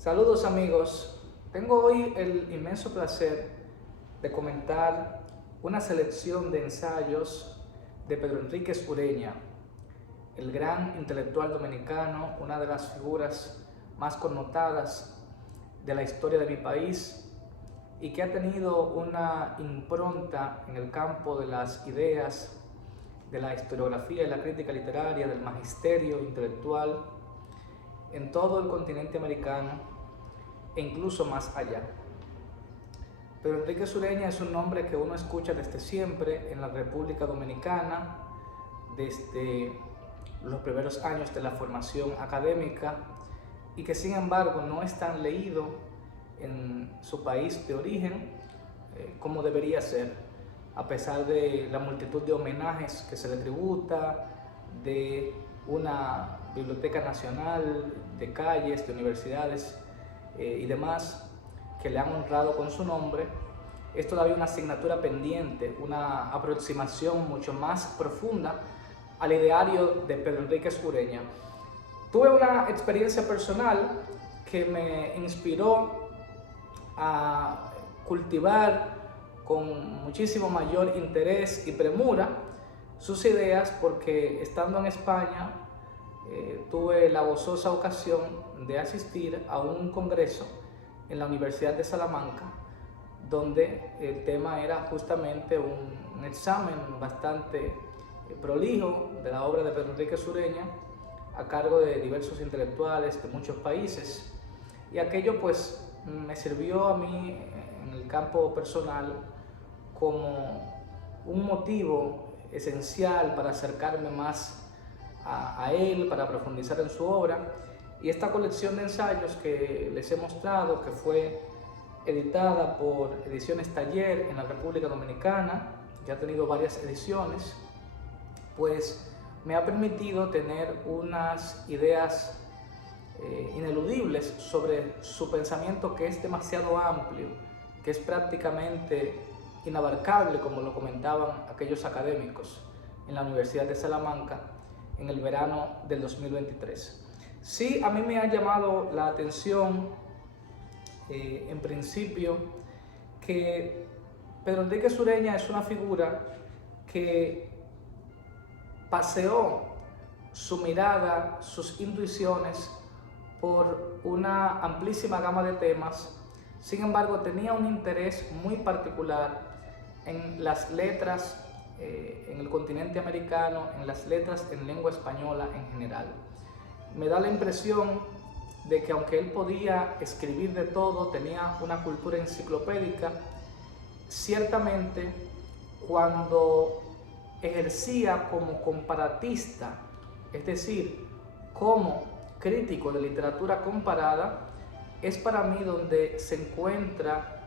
Saludos amigos, tengo hoy el inmenso placer de comentar una selección de ensayos de Pedro Enríquez Ureña, el gran intelectual dominicano, una de las figuras más connotadas de la historia de mi país y que ha tenido una impronta en el campo de las ideas, de la historiografía y la crítica literaria, del magisterio intelectual en todo el continente americano e incluso más allá. Pedro Enríquez Ureña es un nombre que uno escucha desde siempre en la República Dominicana, desde los primeros años de la formación académica, y que sin embargo no es tan leído en su país de origen como debería ser, a pesar de la multitud de homenajes que se le tributa, de una biblioteca nacional, de calles, de universidades y demás que le han honrado con su nombre. Es todavía una asignatura pendiente, una aproximación mucho más profunda al ideario de Pedro Enríquez Ureña. Tuve una experiencia personal que me inspiró a cultivar con muchísimo mayor interés y premura sus ideas, porque estando en España tuve la gozosa ocasión de asistir a un congreso en la Universidad de Salamanca, donde el tema era justamente un examen bastante prolijo de la obra de Pedro Enríquez Ureña, a cargo de diversos intelectuales de muchos países, y aquello pues me sirvió a mí en el campo personal como un motivo esencial para acercarme más a él, para profundizar en su obra. Y esta colección de ensayos que les he mostrado, que fue editada por Ediciones Taller en la República Dominicana, ya ha tenido varias ediciones, pues me ha permitido tener unas ideas ineludibles sobre su pensamiento, que es demasiado amplio, que es prácticamente inabarcable, como lo comentaban aquellos académicos en la Universidad de Salamanca en el verano del 2023. Sí, a mí me ha llamado la atención, en principio, que Pedro Enríquez Ureña es una figura que paseó su mirada, sus intuiciones por una amplísima gama de temas. Sin embargo, tenía un interés muy particular en las letras en el continente americano, en las letras en lengua española en general. Me da la impresión de que aunque él podía escribir de todo, tenía una cultura enciclopédica. Ciertamente, cuando ejercía como comparatista, es decir, como crítico de literatura comparada, es para mí donde se encuentra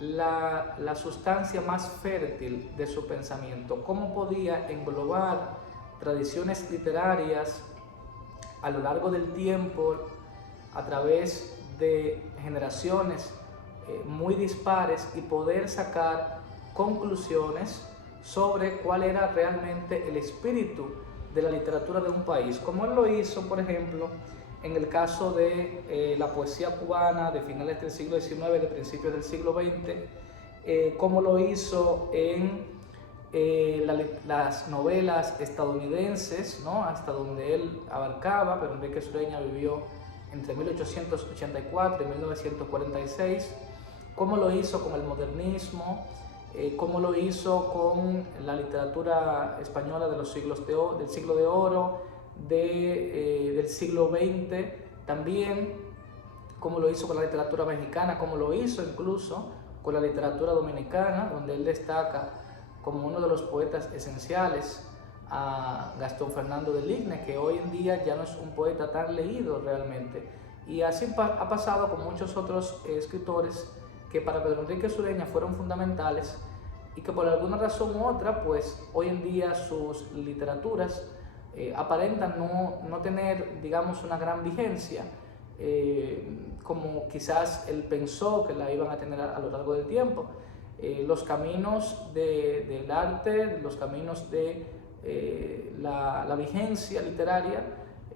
la sustancia más fértil de su pensamiento. Cómo podía englobar tradiciones literarias a lo largo del tiempo, a través de generaciones muy dispares, y poder sacar conclusiones sobre cuál era realmente el espíritu de la literatura de un país, como él lo hizo, por ejemplo, en el caso de la poesía cubana de finales del siglo XIX, de principios del siglo XX, como lo hizo en las novelas estadounidenses, ¿no? Hasta donde él abarcaba. Pero Enríquez Ureña vivió entre 1884 y 1946, cómo lo hizo con el modernismo, cómo lo hizo con la literatura española de los del siglo de oro, del siglo XX, también cómo lo hizo con la literatura mexicana, cómo lo hizo incluso con la literatura dominicana, donde él destaca como uno de los poetas esenciales a Gastón Fernando de Ligne, que hoy en día ya no es un poeta tan leído realmente. Y así ha pasado con muchos otros escritores que para Pedro Enríquez Ureña fueron fundamentales, y que por alguna razón u otra, pues hoy en día sus literaturas aparentan no tener, digamos, una gran vigencia, como quizás él pensó que la iban a tener a lo largo del tiempo. Los caminos del arte, los caminos de la vigencia literaria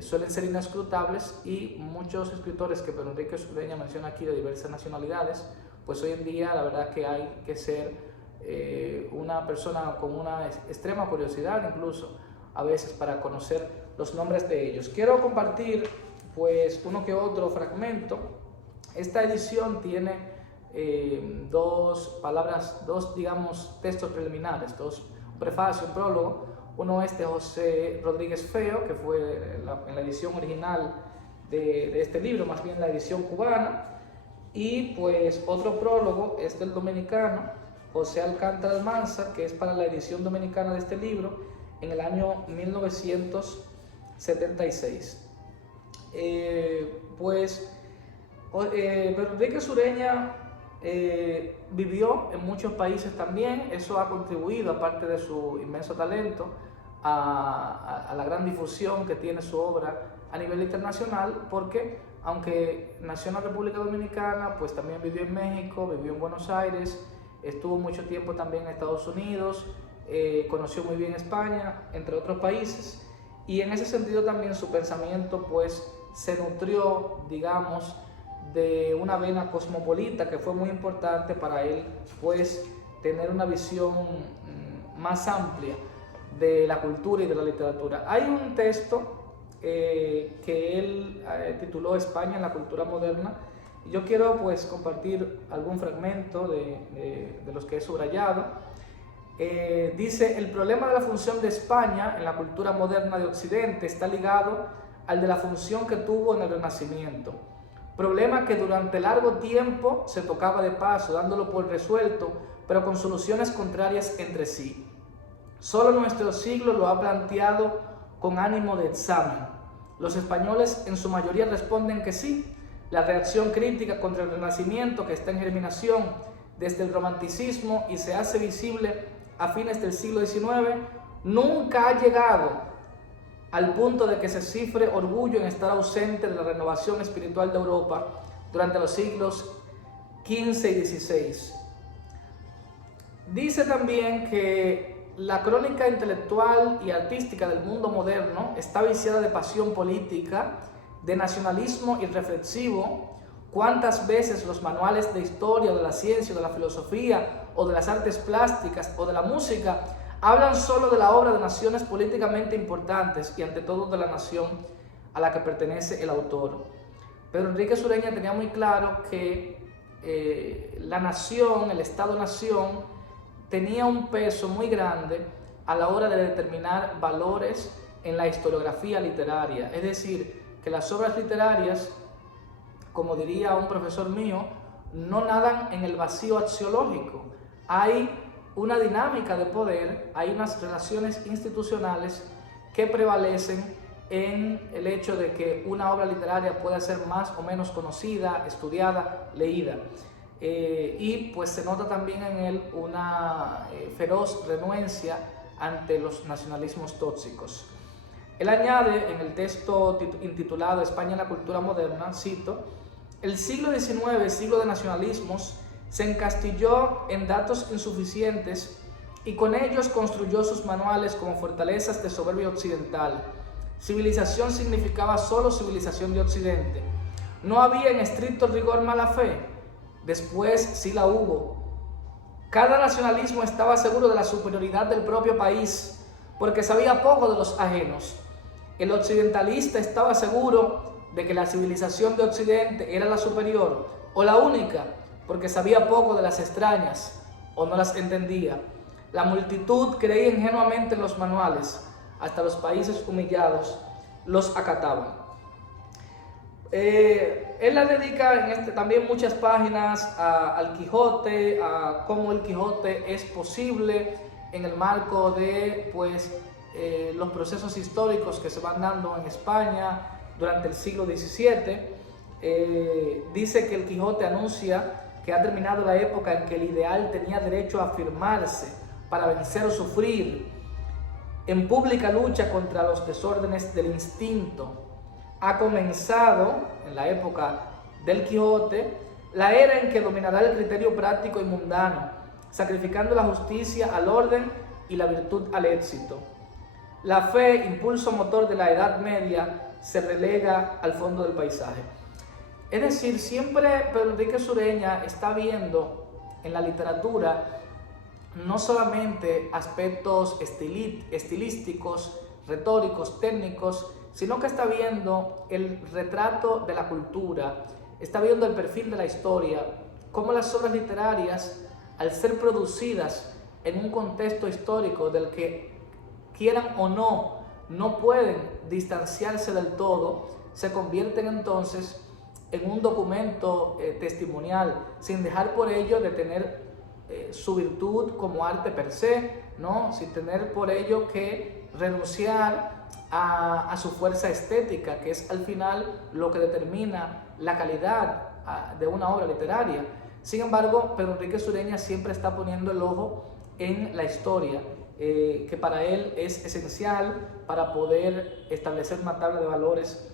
suelen ser inescrutables, y muchos escritores que Pedro Enrique Ureña menciona aquí de diversas nacionalidades, pues hoy en día la verdad que hay que ser una persona con una extrema curiosidad incluso a veces para conocer los nombres de ellos. Quiero compartir pues uno que otro fragmento. Esta edición tiene dos digamos textos preliminares, un prefacio, un prólogo. Uno es de José Rodríguez Feo, que fue en la edición original de este libro, más bien la edición cubana, y pues otro prólogo es del dominicano José Alcántara Almanzar, que es para la edición dominicana de este libro en el año 1976. Pedro Enrique Ureña vivió en muchos países también. Eso ha contribuido, aparte de su inmenso talento, a la gran difusión que tiene su obra a nivel internacional, porque aunque nació en la República Dominicana, pues también vivió en México, vivió en Buenos Aires, estuvo mucho tiempo también en Estados Unidos, conoció muy bien España, entre otros países, y en ese sentido también su pensamiento pues se nutrió, digamos, de una vena cosmopolita que fue muy importante para él, pues tener una visión más amplia de la cultura y de la literatura. Hay un texto que él tituló España en la cultura moderna. Yo quiero pues compartir algún fragmento de los que he subrayado. Dice: el problema de la función de España en la cultura moderna de Occidente está ligado al de la función que tuvo en el Renacimiento. Problema que durante largo tiempo se tocaba de paso, dándolo por resuelto, pero con soluciones contrarias entre sí. Solo nuestro siglo lo ha planteado con ánimo de examen. Los españoles en su mayoría responden que sí. La reacción crítica contra el Renacimiento, que está en germinación desde el romanticismo y se hace visible a fines del siglo XIX, nunca ha llegado al punto de que se cifre orgullo en estar ausente de la renovación espiritual de Europa durante los siglos XV y XVI. Dice también que la crónica intelectual y artística del mundo moderno está viciada de pasión política, de nacionalismo irreflexivo. ¿Cuántas veces los manuales de historia, de la ciencia, de la filosofía, o de las artes plásticas, o de la música, hablan solo de la obra de naciones políticamente importantes y ante todo de la nación a la que pertenece el autor? Pedro Enrique Ureña tenía muy claro que la nación, el Estado-nación, tenía un peso muy grande a la hora de determinar valores en la historiografía literaria. Es decir, que las obras literarias, como diría un profesor mío, no nadan en el vacío axiológico. Hay una dinámica de poder, hay unas relaciones institucionales que prevalecen en el hecho de que una obra literaria pueda ser más o menos conocida, estudiada, leída. Y pues se nota también en él una feroz renuencia ante los nacionalismos tóxicos. Él añade en el texto intitulado España en la cultura moderna, cito: el siglo XIX, siglo de nacionalismos, se encastilló en datos insuficientes y con ellos construyó sus manuales como fortalezas de soberbia occidental. Civilización significaba solo civilización de Occidente. No había en estricto rigor mala fe. Después sí la hubo. Cada nacionalismo estaba seguro de la superioridad del propio país, porque sabía poco de los ajenos. El occidentalista estaba seguro de que la civilización de Occidente era la superior, o la única, porque sabía poco de las extrañas, o no las entendía. La multitud creía ingenuamente en los manuales, hasta los países humillados los acataban. Él le dedica también muchas páginas al Quijote, a cómo el Quijote es posible en el marco de los procesos históricos que se van dando en España durante el siglo XVII. Dice que el Quijote anuncia que ha terminado la época en que el ideal tenía derecho a afirmarse para vencer o sufrir en pública lucha contra los desórdenes del instinto. Ha comenzado, en la época del Quijote, la era en que dominará el criterio práctico y mundano, sacrificando la justicia al orden y la virtud al éxito. La fe, impulso motor de la Edad Media, se relega al fondo del paisaje. Es decir, siempre Pedro Enríquez Ureña está viendo en la literatura no solamente aspectos estilísticos, retóricos, técnicos, sino que está viendo el retrato de la cultura, está viendo el perfil de la historia, cómo las obras literarias, al ser producidas en un contexto histórico del que quieran o no pueden distanciarse del todo, se convierten entonces en un documento testimonial, sin dejar por ello de tener su virtud como arte per se, ¿no? Sin tener por ello que renunciar a su fuerza estética, que es al final lo que determina la calidad de una obra literaria. Sin embargo, Pedro Enríquez Ureña siempre está poniendo el ojo en la historia, que para él es esencial para poder establecer una tabla de valores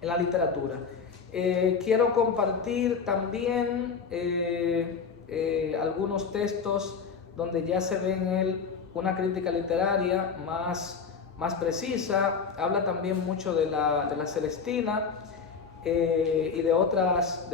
en la literatura. Quiero compartir también algunos textos donde ya se ve en él una crítica literaria más precisa. Habla también mucho de la Celestina y de otras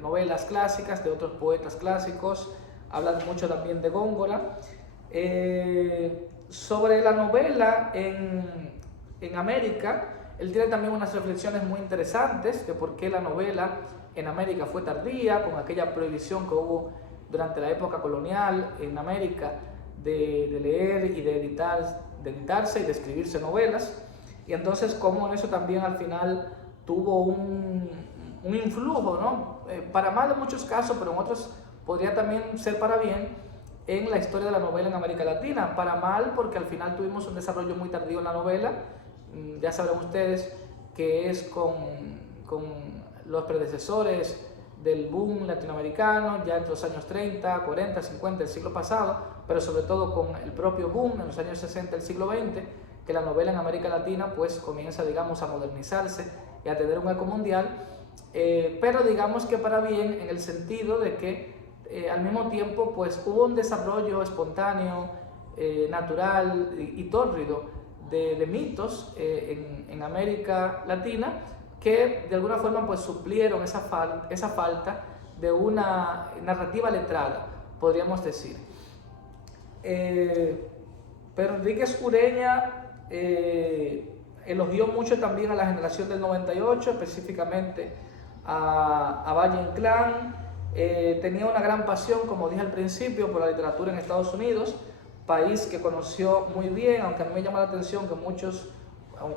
novelas clásicas, de otros poetas clásicos. Habla mucho también de Góngora. Sobre la novela en América, él tiene también unas reflexiones muy interesantes de por qué la novela en América fue tardía, con aquella prohibición que hubo durante la época colonial en América de leer y de editarse y de escribirse novelas, y entonces cómo eso también al final tuvo un influjo, ¿no? Para mal en muchos casos, pero en otros podría también ser para bien, en la historia de la novela en América Latina. Para mal porque al final tuvimos un desarrollo muy tardío en la novela. Ya sabrán ustedes que es con los predecesores del boom latinoamericano, ya entre los años 30, 40, 50 del siglo pasado, pero sobre todo con el propio boom en los años 60 del siglo XX, que la novela en América Latina pues comienza, digamos, a modernizarse y a tener un eco mundial, pero digamos que para bien, en el sentido de que al mismo tiempo pues hubo un desarrollo espontáneo, natural y tórrido de mitos en América Latina, que de alguna forma pues suplieron esa falta de una narrativa letrada, podríamos decir. Pero Enríquez Ureña elogió mucho también a la generación del 98, específicamente a Valle Inclán. Tenía una gran pasión, como dije al principio, por la literatura en Estados Unidos, país que conoció muy bien, aunque a mí me llama la atención que muchos,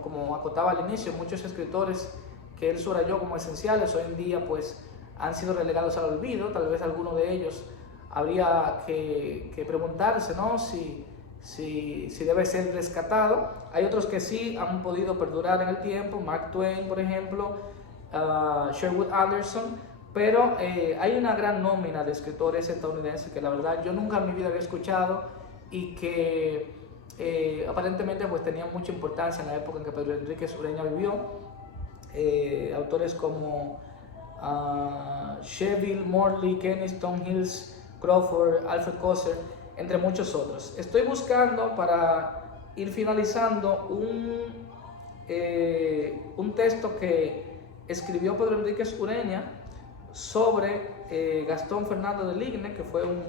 como acotaba al inicio, muchos escritores que él subrayó como esenciales, hoy en día pues han sido relegados al olvido. Tal vez alguno de ellos habría que preguntarse, ¿no? si debe ser rescatado. Hay otros que sí han podido perdurar en el tiempo, Mark Twain, por ejemplo, Sherwood Anderson, pero hay una gran nómina de escritores estadounidenses que la verdad yo nunca en mi vida había escuchado y que aparentemente pues tenían mucha importancia en la época en que Pedro Enríquez Ureña vivió. Autores como Sheville, Morley, Kenny, Stonehill, Crawford, Alfred Coser, entre muchos otros. Estoy buscando, para ir finalizando, un texto que escribió Pedro Enríquez Ureña sobre Gastón Fernando de Ligne, que fue un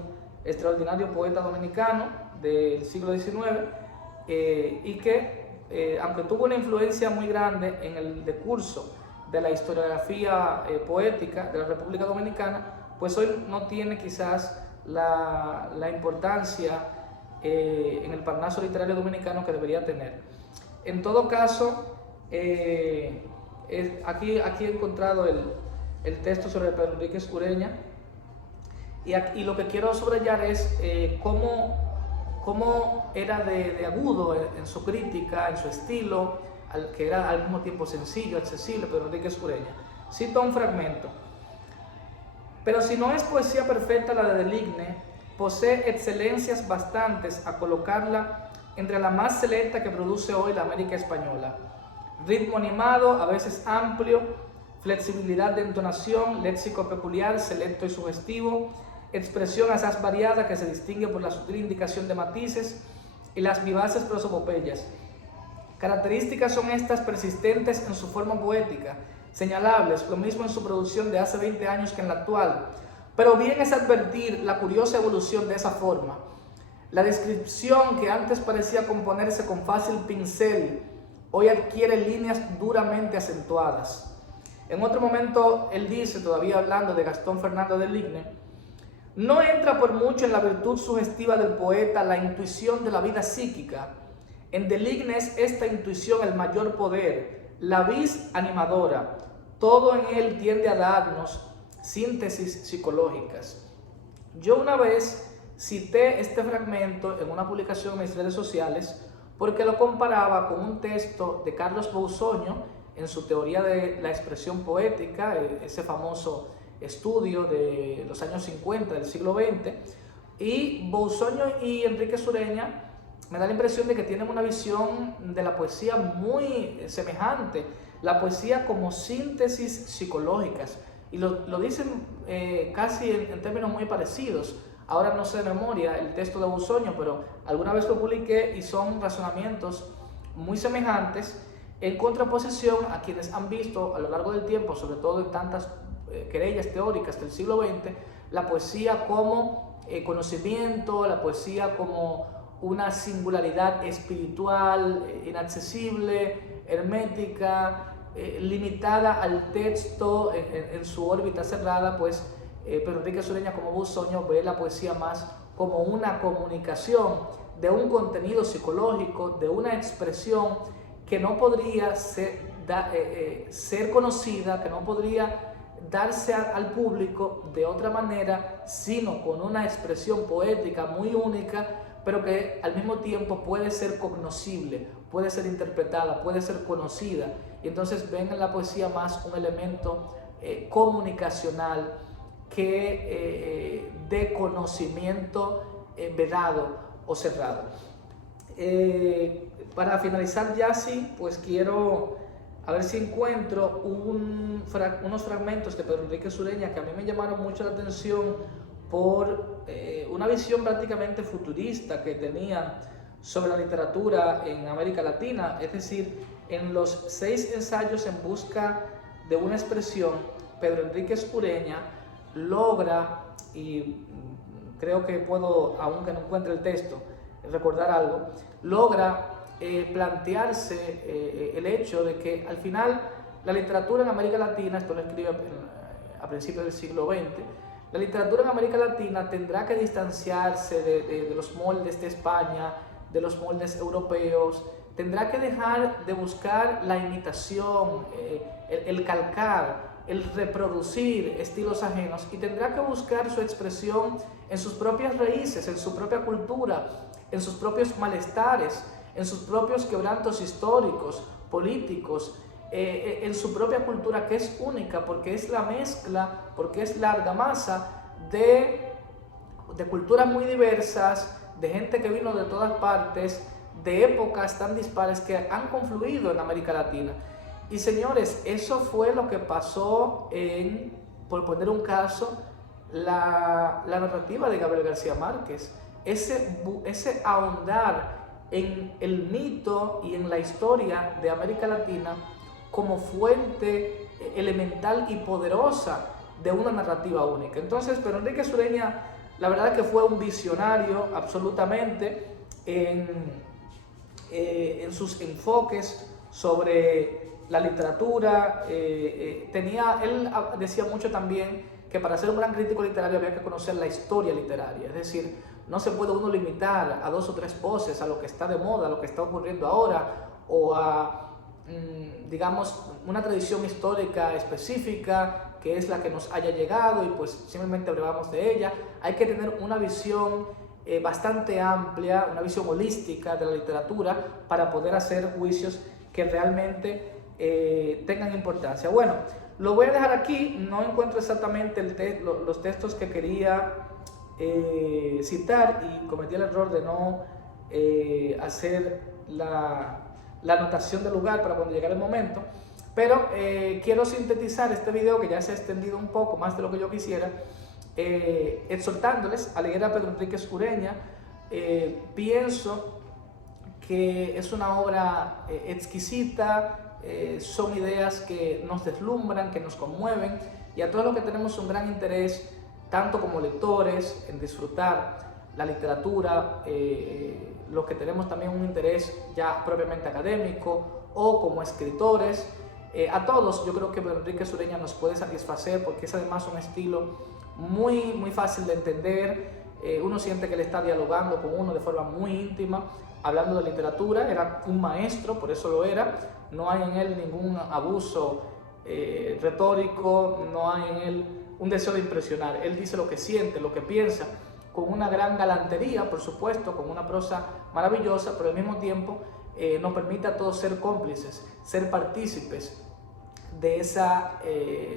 extraordinario poeta dominicano del siglo XIX, y que aunque tuvo una influencia muy grande en el decurso de la historiografía poética de la República Dominicana, pues hoy no tiene quizás la importancia en el parnaso literario dominicano que debería tener. En todo caso, aquí he encontrado el texto sobre Pedro Enríquez Ureña, y lo que quiero subrayar es cómo era de agudo en su crítica, en su estilo, que era al mismo tiempo sencillo, accesible, Pedro Enríquez Ureña. Cito un fragmento: pero si no es poesía perfecta la de Ligne, posee excelencias bastantes a colocarla entre la más selecta que produce hoy la América española. Ritmo animado, a veces amplio, flexibilidad de entonación, léxico peculiar, selecto y sugestivo, expresión asaz variada que se distingue por la sutil indicación de matices y las vivaces prosopopeyas, Características son estas persistentes en su forma poética, señalables, lo mismo en su producción de hace 20 años que en la actual. Pero bien es advertir la curiosa evolución de esa forma. La descripción que antes parecía componerse con fácil pincel, hoy adquiere líneas duramente acentuadas. En otro momento él dice, todavía hablando de Gastón Fernando de Ligne, no entra por mucho en la virtud sugestiva del poeta la intuición de la vida psíquica. En de Ligne es esta intuición el mayor poder, la vis animadora. Todo en él tiende a darnos síntesis psicológicas. Yo una vez cité este fragmento en una publicación en mis redes sociales porque lo comparaba con un texto de Carlos Boussoño en su teoría de la expresión poética, ese famoso estudio de los años 50 del siglo XX, y Boussoño y Enríquez Ureña me da la impresión de que tienen una visión de la poesía muy semejante, la poesía como síntesis psicológicas, y lo dicen casi en términos muy parecidos. Ahora no sé de memoria el texto de Boussoño, pero alguna vez lo publiqué y son razonamientos muy semejantes, en contraposición a quienes han visto a lo largo del tiempo, sobre todo en tantas querellas teóricas del siglo XX, la poesía como conocimiento, la poesía como una singularidad espiritual, inaccesible, hermética, limitada al texto en su órbita cerrada, pues Pedro Enríquez Ureña como Boussoño ve la poesía más como una comunicación de un contenido psicológico, de una expresión que no podría ser conocida, que no podría darse al público de otra manera, sino con una expresión poética muy única, pero que al mismo tiempo puede ser cognoscible, puede ser interpretada, puede ser conocida. Y entonces ven en la poesía más un elemento comunicacional que de conocimiento vedado o cerrado. Para finalizar ya sí, pues quiero a ver si encuentro unos fragmentos de Pedro Enríquez Ureña que a mí me llamaron mucho la atención por una visión prácticamente futurista que tenía sobre la literatura en América Latina. Es decir, en los 6 ensayos en busca de una expresión, Pedro Enríquez Ureña logra, y creo que puedo, aunque no encuentre el texto, recordar algo, logra plantearse el hecho de que al final la literatura en América Latina, esto lo escribe a principios del siglo XX, la literatura en América Latina tendrá que distanciarse de los moldes de España, de los moldes europeos, tendrá que dejar de buscar la imitación, el calcar, el reproducir estilos ajenos, y tendrá que buscar su expresión en sus propias raíces, en su propia cultura, en sus propios malestares, en sus propios quebrantos históricos, políticos, en su propia cultura, que es única porque es la mezcla, porque es la argamasa de culturas muy diversas, de gente que vino de todas partes, de épocas tan dispares que han confluido en América Latina. Y señores, eso fue lo que pasó por poner un caso, la narrativa de Gabriel García Márquez, ese ahondar en el mito y en la historia de América Latina como fuente elemental y poderosa de una narrativa única. Entonces, Pedro Enríquez Ureña, la verdad es que fue un visionario absolutamente en sus enfoques sobre la literatura. Él decía mucho también que para ser un gran crítico literario había que conocer la historia literaria, es decir, no se puede uno limitar a 2 o 3 poses, a lo que está de moda, a lo que está ocurriendo ahora, o a, digamos, una tradición histórica específica que es la que nos haya llegado y pues simplemente hablamos de ella. Hay que tener una visión bastante amplia, una visión holística de la literatura para poder hacer juicios que realmente tengan importancia. Bueno, lo voy a dejar aquí, no encuentro exactamente los textos que quería citar y cometí el error de no hacer la anotación del lugar para cuando llegara el momento, pero quiero sintetizar este video que ya se ha extendido un poco más de lo que yo quisiera, exhortándoles a leer a Pedro Enríquez Ureña. Pienso que es una obra exquisita, son ideas que nos deslumbran, que nos conmueven, y a todos los que tenemos un gran interés, tanto como lectores, en disfrutar la literatura, los que tenemos también un interés ya propiamente académico o como escritores, a todos yo creo que Pedro Enríquez Ureña nos puede satisfacer, porque es además un estilo muy fácil de entender. Uno siente que él está dialogando con uno de forma muy íntima, hablando de literatura. Era un maestro, por eso lo era. No hay en él ningún abuso retórico, no hay en él un deseo de impresionar. Él dice lo que siente, lo que piensa, con una gran galantería, por supuesto, con una prosa maravillosa, pero al mismo tiempo nos permite a todos ser cómplices, ser partícipes de esa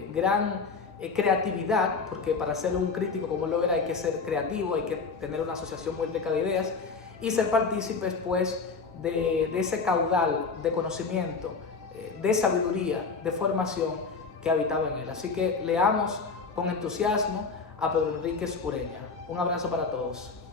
gran creatividad, porque para ser un crítico como lo era hay que ser creativo, hay que tener una asociación muy rica de ideas, y ser partícipes pues de ese caudal de conocimiento, de sabiduría, de formación que habitaba en él. Así que leamos con entusiasmo a Pedro Enríquez Ureña. Un abrazo para todos.